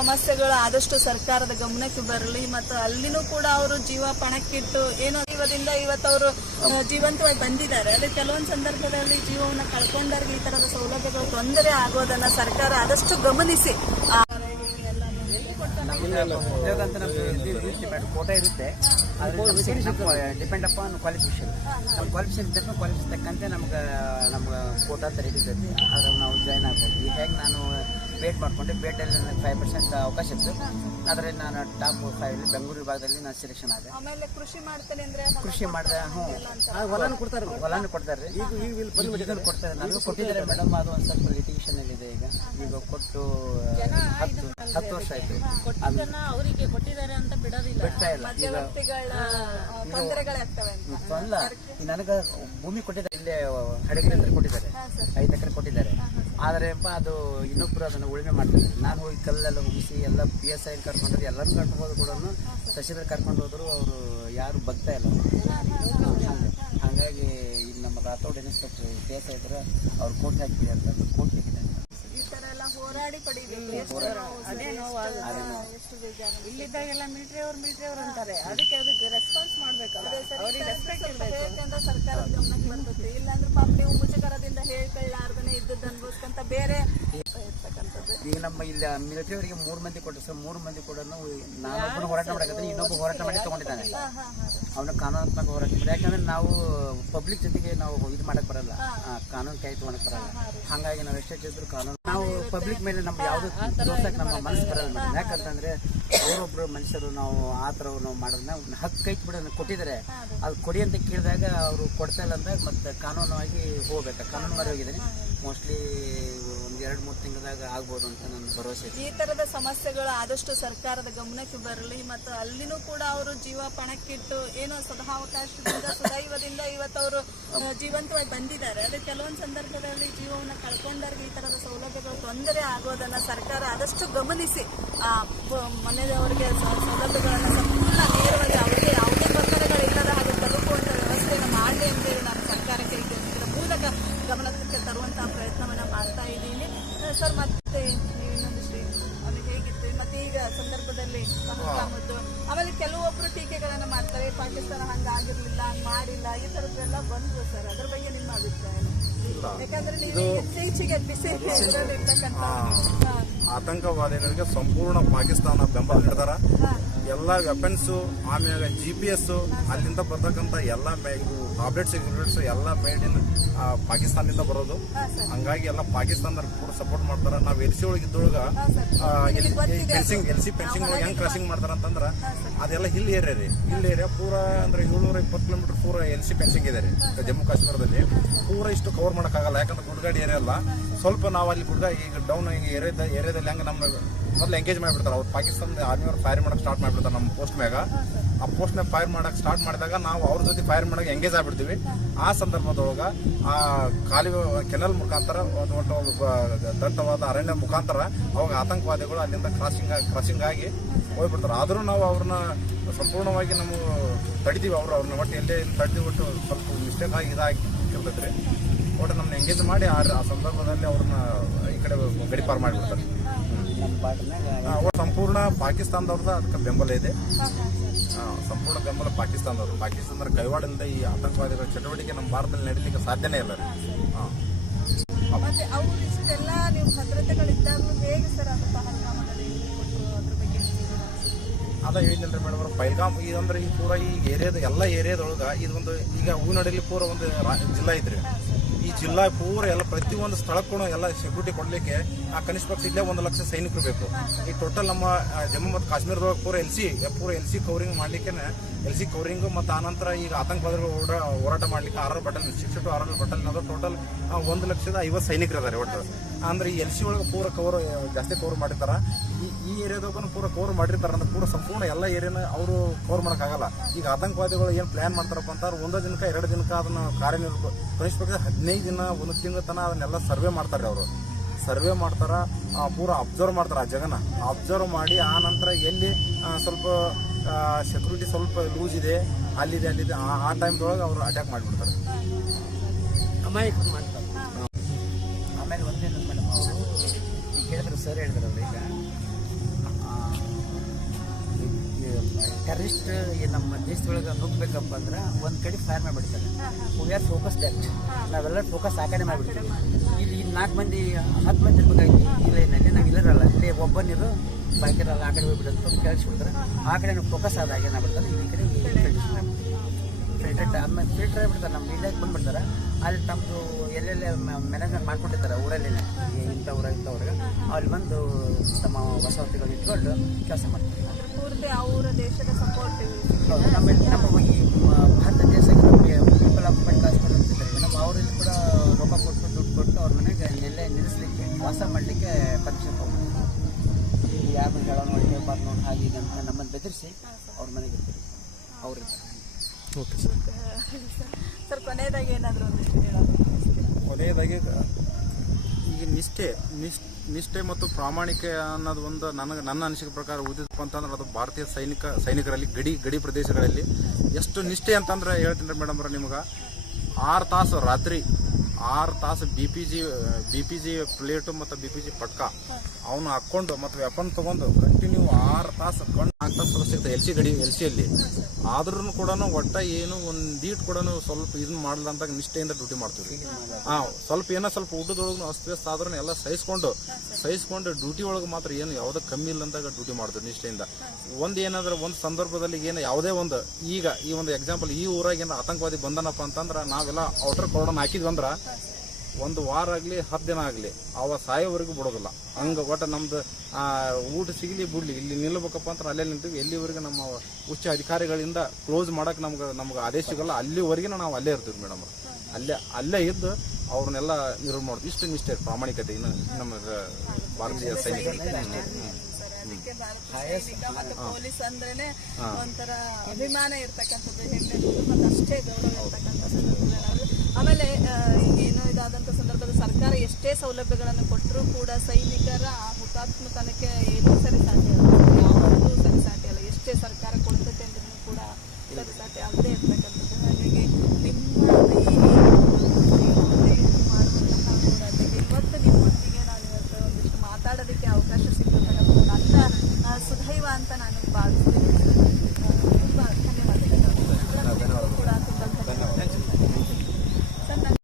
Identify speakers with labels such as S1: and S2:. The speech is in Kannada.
S1: ಸಮಸ್ಯೆಗಳು ಆದಷ್ಟು ಸರ್ಕಾರದ ಗಮನಕ್ಕೆ ಬರಲಿ ಮತ್ತು ಅಲ್ಲಿನೂ ಕೂಡ ಅವರು ಜೀವ ಪಣಕ್ಕಿಟ್ಟು ಏನೋ ಜೀವದಿಂದ ಇವತ್ತು ಅವರು ಜೀವಂತವಾಗಿ ಬಂದಿದ್ದಾರೆ. ಅದೇ ಕೆಲವೊಂದು ಸಂದರ್ಭದಲ್ಲಿ ಜೀವವನ್ನು ಕಳ್ಕೊಂಡವ್ರಿಗೆ ಈ ತರದ ಸೌಲಭ್ಯಗಳು ತೊಂದರೆ ಆಗೋದನ್ನ ಸರ್ಕಾರ ಆದಷ್ಟು ಗಮನಿಸಿ.
S2: ಉದ್ಯೋಗ ಇರುತ್ತೆ ಡಿಪೆಂಡ್ ಅಪಾನ್ ಕ್ವಾಲಿಫಿಕೇಶನ್ ನಮ್ಮ ಕ್ವಾಲಿಫಿಕೇಶನ್ ಇದ್ದಕ್ಕೂ ಕ್ವಾಲಿಫಿಕೇಶನ್ ತಕ್ಕಂತೆ ನಮ್ಗೆ ನಮ್ಗೆ ಕೋಟ ಇರ್ತೈತಿ ಅದ್ರಾಗ ನಾವು ಜಾಯ್ನ್ ಆಗ್ಬೋದು. ಈಗ ನಾನು ವೇಟ್ ಮಾಡ್ಕೊಂಡೆ. ಬೇಟಲ್ಲಿ ನನಗೆ ಫೈವ್ ಪರ್ಸೆಂಟ್ ಅವಕಾಶ ಇತ್ತು. ಅದರಲ್ಲಿ ನಾನು ಟಾಪ್ ಫೈವ್ ಬೆಂಗಳೂರು ವಿಭಾಗದಲ್ಲಿ ನಾನು ಸೆಲೆಕ್ಷನ್ ಆದೆ.
S1: ಆಮೇಲೆ ಕೃಷಿ ಮಾಡ್ತೇನೆ ಅಂದ್ರೆ
S2: ಕೃಷಿ ಮಾಡಿದೆ ಹ್ಞೂ ಹೊಲನ ಕೊಡ್ತಾರೆ ಹೊಲನೂ ಕೊಡ್ತಾರೆ. ಈಗ ಈಗ ಇಲ್ಲಿ ಕೊಡ್ತಾರೆ. ನನಗೂ ಕೊಟ್ಟಿದ್ದಾರೆ ಮೇಡಮ್. ಅದು ಒಂದು ಸ್ವಲ್ಪ ಲಿಟಿಗೇಷನ್ ಅಲ್ಲಿ ಇದೆ ಈಗ. ಈಗ ಕೊಟ್ಟು ಹತ್ತು ಹತ್ತು ವರ್ಷ ಆಯ್ತು.
S3: ಅವರಿಗೆ ಕೊಟ್ಟಿದ್ದಾರೆ ಅಂತ ಬಿಡೋದಿಲ್ಲ.
S2: ಬಿಡ್ತಾ ಇಲ್ಲ. ಈಗ ಅಲ್ಲ ನನಗೆ ಭೂಮಿ ಕೊಟ್ಟಿದ್ದಾರೆ. ಇಲ್ಲೇ ಹಡಗಿನ ಕೊಟ್ಟಿದ್ದಾರೆ. ಐದು ಎಕರೆ ಕೊಟ್ಟಿದ್ದಾರೆ. ಆದರೆ ಅದು ಇನ್ನೊಬ್ಬರು ಅದನ್ನು ಉಳುಮೆ ಮಾಡ್ತಾರೆ. ನಾನು ಹೋಗಿ ಕಲ್ಲೆಲ್ಲ ಮುಗಿಸಿ ಎಲ್ಲ ಪಿ ಎಸ್ ಐ ಕರ್ಕೊಂಡ್ರೆ ಎಲ್ಲರೂ ಕರ್ಕೊಂಡು ಹೋದ್ರು ಕೂಡ ತಹಶೀಲ್ದಾರ್ ಕರ್ಕೊಂಡು ಹೋದ್ರು ಅವರು ಯಾರು ಬಗ್ತಾ ಇಲ್ಲ. ಹಾಗಾಗಿ ಇಲ್ಲಿ ನಮ್ಮ Rathod inspector P S I ಇದ್ರೆ ಅವ್ರು ಕೋರ್ಟ್ ಹಾಕಿದೆ ಅಂತ ಕೋರ್ಟ್ ಹಾಕಿದೆ
S1: ಈ ತರ ಎಲ್ಲ ಹೋರಾಡಿ ಪಡಿಬೇಕು. ಎಷ್ಟು ನೋವು, ಎಷ್ಟು- ಬೇಜಾರು.
S3: ಇಲ್ಲಿದ್ದಾಗೆಲ್ಲ ಮಿಲಿಟರಿ ಅವ್ರು ಮಿಲಿಟರಿ ಅವ್ರು ಅಂತಾರೆ. ಅದಕ್ಕೆ ಅದಕ್ಕೆ ರೆಸ್ಪಾನ್ಸ್ ಮಾಡ್ಬೇಕಲ್ಲ. ಅವ್ರಿಗೆ ರೆಸ್ಪೆಕ್ಟ್ ಇರಬೇಕು.
S1: ಸರ್ಕಾರ ಗಮನಕ್ಕೆ ಬರ್ತದೆ ಇಲ್ಲಾಂದ್ರೆ ಪಾಪ ನೀವು ಮುಜುಗರದಿಂದ ಹೇಳ್ಕೊಳ್ಳಾರ್ದನೆ ಇದ್ದದ್ದು ಬೇರೆ ಇರ್ತಕ್ಕಂಥದ್ದು
S2: ಈಗ ನಮ್ಮ ಇಲ್ಲಿ ಮಿಲಿಟರಿ ಅವರಿಗೆ ಮೂರು ಮಂದಿ ಕೊಟ್ಟರು. ಸರ್ ಮೂರು ಮಂದಿ ಕೂಡ ನಾನೊಬ್ಬನು ಹೋರಾಟ ಮಾಡಕತ್ತೀನಿ ಇನ್ನೊಬ್ಬ ಹೋರಾಟ ಮಾಡಿ ತಗೊಂಡಿದ್ದಾನೆ. ಅವನ ಕಾನೂನಾತ್ಮಕ ಹೋರಾಟ ಮಾಡಿ ಯಾಕಂದ್ರೆ ನಾವು ಪಬ್ಲಿಕ್ ಜೊತೆಗೆ ನಾವು ಇದು ಮಾಡಕ್ ಬರಲ್ಲ. ಕಾನೂನು ಕೈ ತಗೊಳಕ್ ಬರಲ್ಲ. ಹಾಗಾಗಿ ನಾವು ಎಷ್ಟೇ ಇದ್ರು ಕಾನೂನು ನಾವು ಪಬ್ಲಿಕ್ ಮೇಲೆ ನಮ್ಗೆ ಯಾವ್ದು ತೋರ್ಸಕ್ ನಮ್ಮ ಮನಸ್ಸು ಬರಲ್ಲ ಮೇಡಮ್ ಯಾಕಂತಂದ್ರೆ ಅವರೊಬ್ರು ಮನುಷ್ಯರು ನಾವು ಆ ಥರ ನಾವು ಮಾಡೋದನ್ನ ಹಕ್ಕು ಕೈ ಬಿಡ ಕೊಟ್ಟಿದ್ದಾರೆ. ಅದು ಕೊಡಿ ಅಂತ ಕೇಳಿದಾಗ ಅವರು ಕೊಡ್ತಾ ಇಲ್ಲ ಅಂದಾಗ ಮತ್ತೆ ಕಾನೂನಾಗಿ ಹೋಗ್ಬೇಕು. ಕಾನೂನು ಮರೆ ಹೋಗಿದ್ದೀನಿ. ಮೋಸ್ಟ್ಲಿ ಒಂದು ಎರಡು ಮೂರು ತಿಂಗಳದಾಗ ಆಗ್ಬೋದು ಅಂತ ನನ್ನ ಭರವಸೆ
S1: ಈ ತರದ ಸಮಸ್ಯೆಗಳು ಆದಷ್ಟು ಸರ್ಕಾರದ ಗಮನಕ್ಕೆ ಬರಲಿ ಮತ್ತು ಅಲ್ಲಿನೂ ಕೂಡ ಅವರು ಜೀವ ಪಣಕ್ಕಿಟ್ಟು ಏನೋ ಸದಾವಕಾಶದಿಂದ ಸದೈವದಿಂದ ಇವತ್ತು ಅವರು ಜೀವಂತವಾಗಿ ಬಂದಿದ್ದಾರೆ. ಅದೇ ಕೆಲವೊಂದು ಸಂದರ್ಭದಲ್ಲಿ ಜೀವವನ್ನು ಕಳ್ಕೊಂಡವ್ರಿಗೆ ಈ ತರದ ಸೌಲಭ್ಯಗಳು ತೊಂದರೆ ಆಗೋದನ್ನ ಸರ್ಕಾರ ಆದಷ್ಟು ಗಮನಿಸಿ ಆ, ಮನೆಯವರಿಗೆ ಸೌಲಭ್ಯಗಳನ್ನು ಸಂಪೂರ್ಣ ನೇರವಾಗಿ ಸರ್ ಮತ್ತೆ ನೀವು ಇನ್ನೊಂದು ಅದು ಹೇಗಿತ್ತು ಮತ್ತೆ ಈಗ ಸಂದರ್ಭದಲ್ಲಿ ಪಹಲ್ಗಾಮದ್ದು ಆಮೇಲೆ ಕೆಲವೊಬ್ರು ಟೀಕೆಗಳನ್ನ ಮಾಡ್ತಾರೆ ಪಾಕಿಸ್ತಾನ ಹಂಗಾಗಿರ್ಲಿಲ್ಲ ಹಂಗ್ ಮಾಡಿಲ್ಲ ಈ ತರದ್ದೆಲ್ಲ ಬಂದ್ರು ಸರ್. ಅದ್ರ ಬಗ್ಗೆ ನಿಮ್ಮ ಅಭಿಪ್ರಾಯ? ಯಾಕಂದ್ರೆ ನೀವು ಇತ್ತೀಚೆಗೆ ಬಿಸಿ ಇರ್ತಕ್ಕಂಥ.
S4: ಆತಂಕವಾದಿಗಳಿಗೆ ಸಂಪೂರ್ಣ ಪಾಕಿಸ್ತಾನ ಬೆಂಬಲ ನೀಡಿದಾರ. ಎಲ್ಲ ವೆಪನ್ಸು ಆಮೇಲೆ ಜಿ ಪಿ ಎಸ್ಸು ಅಲ್ಲಿಂದ ಬರ್ತಕ್ಕಂಥ ಎಲ್ಲ ಟಾಬ್ಲೆಟ್ಸ್ ಗಿಬ್ಲೆಟ್ಸ್ ಎಲ್ಲ ಮೇಡ್ ಇನ್ ಪಾಕಿಸ್ತಾನದಿಂದ ಬರೋದು. ಹಂಗಾಗಿ ಎಲ್ಲ ಪಾಕಿಸ್ತಾನದ ಕೂಡ ಸಪೋರ್ಟ್ ಮಾಡ್ತಾರೆ. ನಾವು ಎಲ್ ಸಿ ಒಳಗೆ ಇದ್ದೊಳಗ ಫೆನ್ಸಿಂಗ್ ಎಲ್ ಸಿ ಫೆನ್ಸಿಂಗ್ ಒಳಗೆ ಹೆಂಗೆ ಕ್ರಾಸಿಂಗ್ ಮಾಡ್ತಾರೆ ಅಂತಂದ್ರೆ ಅದೆಲ್ಲ ಹಿಲ್ ಏರಿಯಾ ರೀ. ಹಿಲ್ ಏರಿಯಾ ಪೂರ ಅಂದ್ರೆ ಏಳ್ನೂರ ಇಪ್ಪತ್ತು ಕಿಲೋಮೀಟರ್ ಪೂರ ಎಲ್ ಸಿ ಫೆನ್ಸಿಂಗ್ ಇದೆ ರೀ. ಜಮ್ಮು ಕಾಶ್ಮೀರದಲ್ಲಿ. ಪೂರ ಇಷ್ಟು ಕವರ್ ಮಾಡೋಕ್ಕಾಗಲ್ಲ. ಯಾಕಂದ್ರೆ ಗುಡ್ಗಾಡಿ ಏರಿಯಾ ಅಲ್ಲ. ಸ್ವಲ್ಪ ನಾವು ಅಲ್ಲಿ ಗುಡ್ಗ ಈಗ ಡೌನ್ ಏರಿಯಾದ ಏರಿಯಾದಲ್ಲಿ ಹೆಂಗೆ ನಮ್ಮ ಮೊದಲು ಎಂಗೇಜ್ ಮಾಡಿಬಿಡ್ತಾರೆ. ಅವ್ರು ಪಾಕಿಸ್ತಾನದ ಆರ್ಮಿಯವ್ರು ಫೈರ್ ಮಾಡೋಕ್ಕೆ ಸ್ಟಾರ್ಟ್ ಮಾಡಿಬಿಡ್ತಾರೆ. ನಮ್ಮ ಪೋಸ್ಟ್ ಮ್ಯಾಗ. ಆ ಪೋಸ್ಟ್ ಮ್ಯಾಗ ಫೈರ್ ಮಾಡಕ್ ಸ್ಟಾರ್ಟ್ ಮಾಡಿದಾಗ ನಾವು ಅವ್ರ ಜೊತೆ ಫೈರ್ ಮಾಡೋಕೆ ಎಂಗೇಜ್ ಆಗ್ಬಿಡ್ತೀವಿ. ಆ ಸಂದರ್ಭದೊಳಗ ಆ ಖಾಲಿ ಕೆನಲ್ ಮುಖಾಂತರ ಒಂದು ದಟ್ಟವಾದ ಅರಣ್ಯ ಮುಖಾಂತರ ಅವಾಗ ಆತಂಕವಾದಿಗಳು ಅಲ್ಲಿಂದ ಕ್ರಾಸಿಂಗ್ ಕ್ರಾಸಿಂಗ್ ಆಗಿ ಹೋಗ್ಬಿಡ್ತಾರೆ. ಆದರೂ ನಾವು ಅವ್ರನ್ನ ಸಂಪೂರ್ಣವಾಗಿ ನಾವು ತಡಿತೀವಿ ಅವರು ಅವ್ರನ್ನ. ಒಟ್ಟು ಎಲ್ಲೇ ತಡೆದು ಬಿಟ್ಟು ಸ್ವಲ್ಪ ಮಿಸ್ಟೇಕ್ ಆಗಿ ಇದಾಗಿ ರೀ ಒಟ್ಟು ನಮ್ಮನ್ನ ಎಂಗೇಜ್ ಮಾಡಿ ಆ ಸಂದರ್ಭದಲ್ಲಿ ಅವ್ರನ್ನ ಈ ಕಡೆ ಗಡಿಪಾರು ಮಾಡಿಬಿಡ್ತಾರೆ.
S2: ನಮ್ಮ
S4: ಸಂಪೂರ್ಣ ಪಾಕಿಸ್ತಾನದವ್ರದ್ದು ಅದಕ್ಕೆ ಬೆಂಬಲ ಇದೆ. ಆ, ಸಂಪೂರ್ಣ ಬೆಂಬಲ ಪಾಕಿಸ್ತಾನದವರು ಪಾಕಿಸ್ತಾನದ ಕೈವಾಡದಿಂದ ಈ ಆತಂಕವಾದಿಗಳ ಚಟುವಟಿಕೆ ನಮ್ಮ ಭಾರತದಲ್ಲಿ ನಡೀಲಿಕ್ಕೆ ಸಾಧ್ಯನೇ ಇಲ್ಲ ರೀ. ಹಾಂ
S1: ಮತ್ತೆ ಅವ್ರು ಇಷ್ಟೆಲ್ಲ ನೀವು ಭದ್ರತೆಗಳಿದ್ದಾಗಲೂ ಹೇಗೆ ಸರ್ ಅದು ಪಹಲ್ಗಾಮದಲ್ಲಿ ಕೊಟ್ಟರು ಅದ್ರ ಬಗ್ಗೆ ನೀವು
S4: ಅದ ಹೇಳಿದ್ನಲ್ರಿ ಮೇಡಮ್ ಪೈಲ್ಗಾಮ್ ಇದಂದ್ರೆ ಈ ಪೂರ ಈ ಏರಿಯಾದ ಎಲ್ಲ ಏರಿಯಾದೊಳಗ ಇದೊಂದು ಈಗ ಹೂನಡಿಯಲ್ಲಿ ಪೂರ ಒಂದು ರಾ- ಜಿಲ್ಲಾ ಐತ್ರಿ. ಈ ಜಿಲ್ಲಾ ಪೂರ ಎಲ್ಲ ಪ್ರತಿಯೊಂದು ಸ್ಥಳಕ್ಕೂ ಎಲ್ಲ ಸೆಕ್ಯೂರಿಟಿ ಕೊಡಲಿಕ್ಕೆ ಕನಿಷ್ಠ ಪಕ್ಷ ಇಲ್ಲೇ ಒಂದು ಲಕ್ಷ ಸೈನಿಕರು ಬೇಕು. ಈ ಟೋಟಲ್ ನಮ್ಮ ಜಮ್ಮು ಮತ್ತು ಕಾಶ್ಮೀರದೊಳಗೆ ಪೂರ ಎಲ್ ಸಿ ಪೂರ ಎಲ್ ಸಿ ಕವರಿಂಗ್ ಮಾಡ್ಲಿಕ್ಕೆ ಎಲ್ ಸಿ ಕವರಿಂಗ್ ಮತ್ತು ಆನಂತರ ಈಗ ಆತಂಕವಾದಿಗಳು ಹೋರಾಟ ಮಾಡ್ಲಿಕ್ಕೆ R battalion six two R battalion ಅದು ಟೋಟಲ್ ಒಂದು ಲಕ್ಷದ ಐವತ್ತು ಸೈನಿಕರು ಇದಾರೆ ಒಟ್ಟು. ಅಂದ್ರೆ ಈ ಎಲ್ ಸಿ ಒಳಗೆ ಪೂರ ಕವರ್ ಜಾಸ್ತಿ ಕವರ್ ಮಾಡಿರ್ತಾರೆ. ಈ ಈ ಏರಿಯಾದಾಗ ಪೂರ ಕವರ್ ಮಾಡಿರ್ತಾರೆ ಅಂದ್ರೆ ಪೂರ ಸಂಪೂರ್ಣ ಎಲ್ಲ ಏರಿಯಾನ ಅವರು ಕವರ್ ಮಾಡೋಕ್ಕಾಗಲ್ಲ. ಈಗ ಆತಂಕವಾದಿಗಳು ಏನು ಪ್ಲ್ಯಾನ್ ಮಾಡ್ತಾರಪ್ಪ ಅಂತಾರೆ, ಒಂದೋ ದಿನಕ್ಕೆ, ಎರಡು ದಿನಕ್ಕೆ ಅದನ್ನು ಕಾರ್ಯನಿರ್ಬೇಕು ಕನಿಷ್ಠ ಪಕ್ಷ ಹದಿನೈದು ದಿನ, ಒಂದು ತಿಂಗಳ ತನಕ ಅದನ್ನೆಲ್ಲ ಸರ್ವೆ ಮಾಡ್ತಾರೆ ಅವರು. ಸರ್ವೆ ಮಾಡ್ತಾರ ಆ, ಪೂರ ಅಬ್ಸರ್ವ್ ಮಾಡ್ತಾರೆ ಆ ಜಗನ. ಅಬ್ಸರ್ವ್ ಮಾಡಿ ಆ ನಂತರ ಎಲ್ಲಿ ಸ್ವಲ್ಪ ಸೆಕ್ಯೂರಿಟಿ ಸ್ವಲ್ಪ ಲೂಸ್ ಇದೆ ಅಲ್ಲಿದೆ ಅಲ್ಲಿದೆ ಆ- ಟೈಮ್ ಟೈಮ್ದೊಳಗೆ ಅವರು ಅಟ್ಯಾಕ್ ಮಾಡಿಬಿಡ್ತಾರೆ.
S2: ಆಮೇಲೆ ಒಂದೇನು ಮೇಡಮ್ ಅವರು ಹೇಳಿದ್ರು ಸರ್ ಹೇಳಿದ್ರಲ್ಲ ಈಗ. ಟೆರರಿಸ್ಟ್ ನಮ್ಮ ದೇಶದೊಳಗೆ ನುಗ್ಬೇಕಪ್ಪ ಅಂದ್ರೆ ಒಂದ್ ಕಡೆ ಫೈರ್ ಮಾಡಿಬಿಡ್ತಾರೆ. ವಿ ಆರ್ ಫೋಕಸ್ ಡೆಕ್ಟ್ ನಾವೆಲ್ಲ ಫೋಕಸ್ ಆ ಕಡೆ ಮಾಡಿಬಿಡ್ತೀವಿ. ಇಲ್ಲಿ ಇಲ್ಲಿ ನಾಲ್ಕು ಮಂದಿ ಹತ್ತು ಮಂದಿ ಇರ್ಬೇಕಾಗಿ ಇಲ್ಲ ಇಲ್ಲಿ ನಾವು ಇಲ್ಲರಲ್ಲ. ಇಲ್ಲಿ ಒಬ್ಬನಿರು ಬಾಕಿರಲ್ಲ ಆ ಕಡೆ ಹೋಗ್ಬಿಡೋದು ಕೇಳಿಸ್ಬಿಡ್ತಾರೆ. ಆ ಕಡೆ ಫೋಕಸ್ ಆದಾಗ ಏನಾಗ್ಬಿಡ್ತಾರೆ ಈ ಕಡೆ ಫಿಲ್ಟರ್ ಆಮೇಲೆ ಫಿಲ್ಟರ್ ಆಗಿಬಿಡ್ತಾರೆ ನಮ್ಮ ಇಂಡಿಯಾಗೆ ಬಂದ್ಬಿಡ್ತಾರೆ. ಅಲ್ಲಿ ತಮ್ಮದು ಎಲ್ಲೆಲ್ಲಿ ಮ್ಯಾನೇಜ್ಮೆಂಟ್ ಮಾಡ್ಕೊಂಡಿರ್ತಾರೆ ಊರಲ್ಲಿ ಇಂಥ ಊರ ಇಂಥ ಊರಿಗೆ ಅಲ್ಲಿ ಬಂದು ತಮ್ಮ ವಸತಿಗಳು ಇಟ್ಕೊಂಡು ಕೆಲಸ ಮಾಡ್ತಾರೆ.
S1: ಅವರ ದೇಶದ ಸಪೋರ್ಟ್
S2: ಹೌದು, ನಮ್ಮ ನಮ್ಮ ಈ ಭಾರತ ದೇಶಕ್ಕೆ ನಮಗೆ ಪೀಪಲ್ ಅಪಾಯಿಂಟ್ ಕಾಸ್ಕೊಂಡು ಅಂತಿದ್ದಾರೆ ನಮ್ಮ ಅವರಲ್ಲಿ ಕೂಡ ರೊಕ್ಕ ಕೊಟ್ಟು ದುಡ್ಡು ಕೊಟ್ಟು ಅವ್ರ ಮನೆಗೆ ನೆಲೆ ನಿಲ್ಲಿಸ್ಲಿಕ್ಕೆ ವಾಸ ಮಾಡಲಿಕ್ಕೆ ಪರೀಕ್ಷೆ ತೊಗೊಂಡು ಯಾರು ಹೇಳೋ ನೋಡಿ ಬಾರ್ ನೋಡಿ ಹಾಗೆ ಹೀಗೆ ಅಂತ ನಮ್ಮನ್ನು ಬೆದರಿಸಿ ಅವ್ರ ಮನೆಗೆ ಇರ್ತೀವಿ ಅವ್ರಿದ್ದಾರೆ
S5: ಓಕೆ ಸರ್.
S1: ಸರ್ ಕೊನೆಯದಾಗಿ ಏನಾದರೂ ಒಂದಿಷ್ಟು ಹೇಳೋದು?
S4: ಕೊನೆಯದಾಗಿ ಈಗ ನಿಷ್ಠೆ ನಿಷ್ಠೆ ನಿಷ್ಠೆ ಮತ್ತು ಪ್ರಾಮಾಣಿಕ ಅನ್ನೋದು ಒಂದು ನನಗೆ ನನ್ನ ಅನಿಸಿಕೆ ಪ್ರಕಾರ ಉಳಿದಪ್ಪ ಅಂತಂದ್ರೆ ಅದು ಭಾರತೀಯ ಸೈನಿಕ ಸೈನಿಕರಲ್ಲಿ ಗಡಿ ಗಡಿ ಪ್ರದೇಶಗಳಲ್ಲಿ. ಎಷ್ಟು ನಿಷ್ಠೆ ಅಂತಂದ್ರೆ ಹೇಳ್ತೀನಿ ಮೇಡಮ್ ನಿಮ್ಗೆ. ಆರು ತಾಸು ರಾತ್ರಿ ಆರು ತಾಸು B P G B P G plate ಮತ್ತು ಬಿ ಪಿ ಜಿ ಪಟ್ಕ. ಅವನು ಹಾಕ್ಕೊಂಡು ಮತ್ತು ವೆಪನ್ ತೊಗೊಂಡು ಕಂಟಿನ್ಯೂ ಆರು ತಾಸು, ಕಣ್ಣು ನಾಲ್ಕು ತಾಸು ಸಿಗ್ತದೆ ಎಲ್ ಸಿ ಗಡಿ ಎಲ್ ಸಿಯಲ್ಲಿ ಆದ್ರೂ ಕೂಡ ಒಟ್ಟು ಏನು ಒಂದೀಟ್ ಕೂಡ ಸ್ವಲ್ಪ ಇದನ್ನ ಅಂತ ನಿಷ್ಠೆಯಿಂದ ಡ್ಯೂಟಿ ಮಾಡ್ತೀವಿ ಹಾಂ ಸ್ವಲ್ಪ ಏನೋ ಸ್ವಲ್ಪ ಊಟದೊಳಗೂ ಅಸ್ತವ್ಯಸ್ತ ಆದ್ರೂ ಎಲ್ಲ ಸಹಿಸ್ಕೊಂಡು ಸಹಿಸ್ಕೊಂಡು ಡ್ಯೂಟಿ ಒಳಗೆ ಮಾತ್ರ ಏನು ಯಾವುದೇ ಕಮ್ಮಿ ಇಲ್ಲ ಅಂದಾಗ ಡ್ಯೂಟಿ ಮಾಡ್ತೀವಿ ನಿಷ್ಠೆಯಿಂದ. ಒಂದು ಏನಾದ್ರೆ ಒಂದು ಸಂದರ್ಭದಲ್ಲಿ ಏನು ಯಾವುದೇ ಒಂದು, ಈಗ ಈ ಒಂದು ಎಕ್ಸಾಂಪಲ್ ಈ ಊರಾಗ ಏನು ಆತಂಕವಾದಿ ಬಂದನಪ್ಪ ಅಂತಂದ್ರೆ ನಾವೆಲ್ಲ ಔಟರ್ ಕಾರ್ಡನ್ ಹಾಕಿದ್ವಿ ಅಂದ್ರೆ ಒಂದು ವಾರ ಆಗಲಿ ಹತ್ತು ದಿನ ಆಗಲಿ ಅವ ಸಾಯೋವರೆಗೂ ಬಿಡೋದಿಲ್ಲ. ಹಂಗೆ ಒಟ್ಟು ನಮ್ದು ಊಟ ಸಿಗಲಿ ಬಿಡ್ಲಿ ಇಲ್ಲಿ ನಿಲ್ಲಬೇಕಪ್ಪ ಅಂತ ಅಲ್ಲೇ ನಿಂತೀವಿ ಎಲ್ಲಿವರೆಗೂ ನಮ್ಮ ಉಚ್ಚ ಅಧಿಕಾರಿಗಳಿಂದ ಕ್ಲೋಸ್ ಮಾಡಕ್ಕೆ ನಮ್ಗೆ ನಮ್ಗೆ ಆದೇಶ ಸಿಗಲ್ಲ ಅಲ್ಲಿವರೆಗೂ ನಾವು ಅಲ್ಲೇ ಇರ್ತೀವಿ ಮೇಡಮ್ ಅಲ್ಲೇ ಅಲ್ಲೇ ಇದ್ದು ಅವ್ರನ್ನೆಲ್ಲ ನಿರ್ವಹಣೆ ಮಾಡೋದು ಇಷ್ಟು ನಿಷ್ಠೆ ಪ್ರಾಮಾಣಿಕತೆ ಇನ್ನು ನಮ್ಮ ಭಾರತೀಯ ಸೈನಿಕರು
S1: ಸೈನಿಕ ಮತ್ತು ಪೊಲೀಸ್ ಅಂದ್ರೇನೆ ಒಂಥರ ಅಭಿಮಾನ ಇರ್ತಕ್ಕಂಥದ್ದು ಹೆಮ್ಮೆ ಅಷ್ಟೇ ಗೌರವ ಇರ್ತಕ್ಕಂಥ ಆಮೇಲೆ ಏನೋ ಇದಾದಂಥ ಸಂದರ್ಭದಲ್ಲಿ ಸರ್ಕಾರ ಎಷ್ಟೇ ಸೌಲಭ್ಯಗಳನ್ನು ಕೊಟ್ಟರೂ ಕೂಡ ಸೈನಿಕರ ಆ ಹುತಾತ್ಮತನಕ್ಕೆ ಏನೂ ಸರಿ ಸಾಧ್ಯ ಯಾವುದೂ ಸರಿ ಸಾಧ್ಯ ಇಲ್ಲ ಎಷ್ಟೇ ಸರ್ಕಾರ ಕೊಡ್ತೈತೆ ಅಂದ್ರೂ ಕೂಡ ಸರಿ ಸಾಧ್ಯ ಆಗದೇ ಇರ್ತಕ್ಕಂಥದ್ದು ಹಾಗಾಗಿ ನಿಮ್ಮ